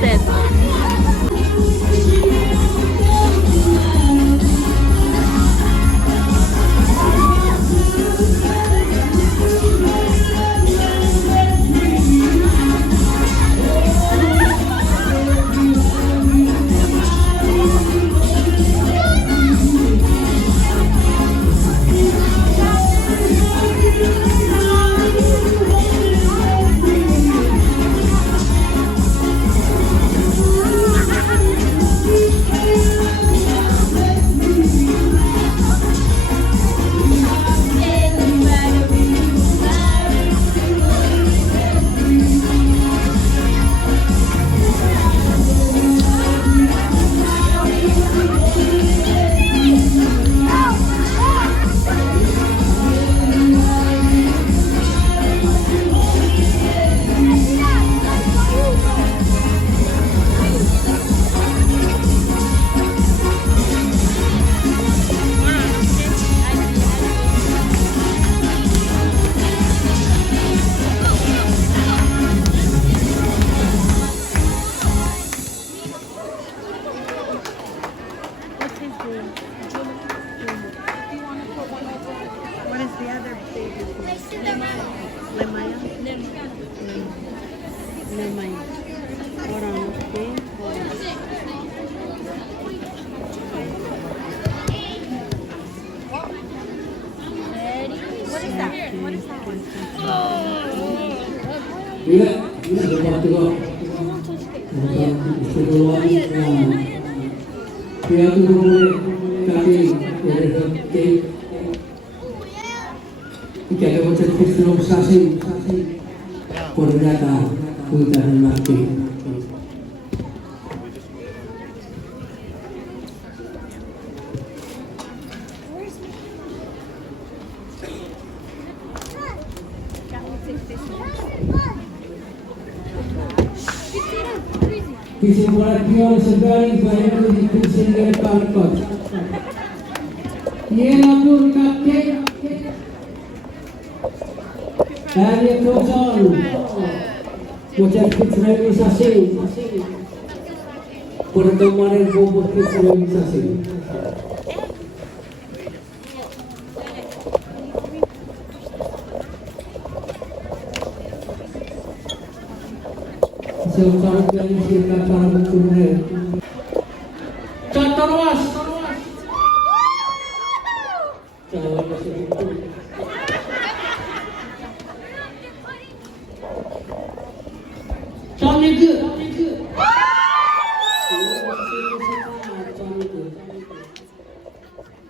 roasted. What is the other baby? Lemaya? Lemaya. Hold on, okay? Hold on. What is that? What is that? Kita ada macam film stasi perdata hutan mati. Kisi buat dia segala banyak di kisi dia karpet. Ia lapor kakek. And it goes on. Macam kriminalisasi. Pertemuan bobot kriminalisasi. Seorang yang silakan para berkumpulan. Terus. Jangan bersedih.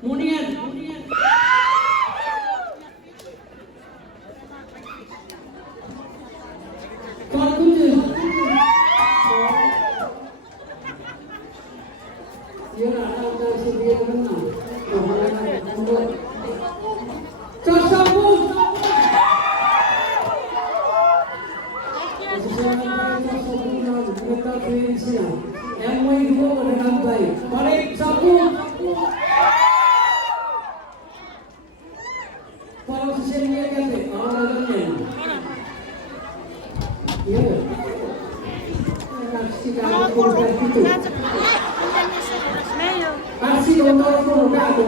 Munian. Yang mau itu dengan baik. Balik sabun. Kalau sesungguhnya kata orang ya. Así lo todo colocado.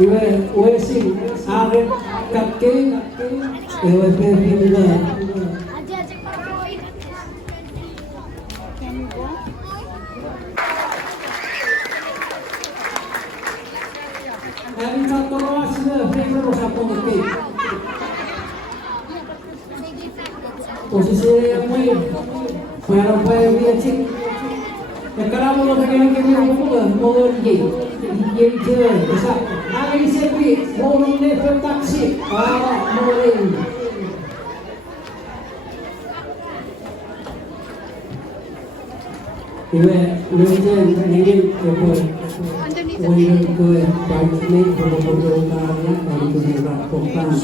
Iwe wesi are cupcake. Iwe finger. Can you go? Kami satu ruas finger mo sa cupcake. Posisi yang muy para dia cik. Kalau mau pakai kami mau ye je. Bisa. Hari sepi mau level taksi. Mau Iwe legend ingin ikut Wayang ke Bangkit Bodoh-bodoh karya dari Kementerian Keuangan.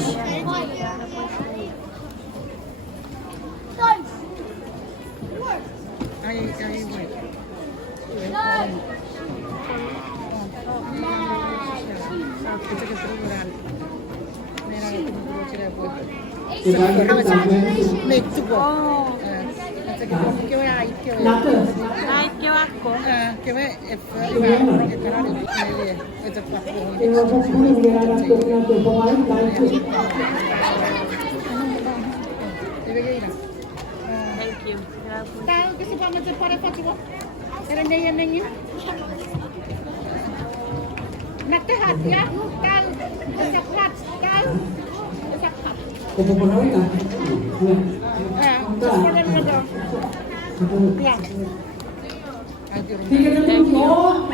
Tahu kasi pa macam para Fatima. Era Neyna. Nagtahat ya. Tahu. Kesakhat. Tahu. Kesakhat. Kau pernah tak? Ya. Tiga jam oh.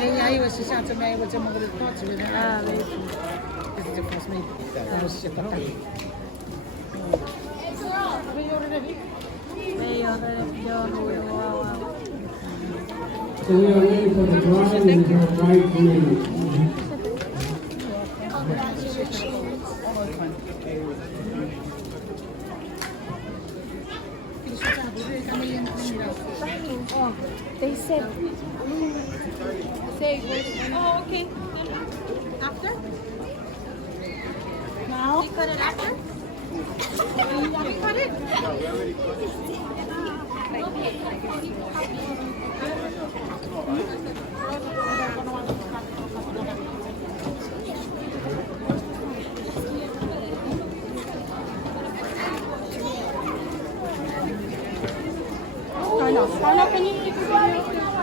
Aí você já também vou ter uma coisa de ver. Isso já faz meio. Harus cepat. So we are ready for the drawing and the bride name. Oh, they said. Oh, okay. After? Now? You cut it after? You cut it? Carla, can you take a video?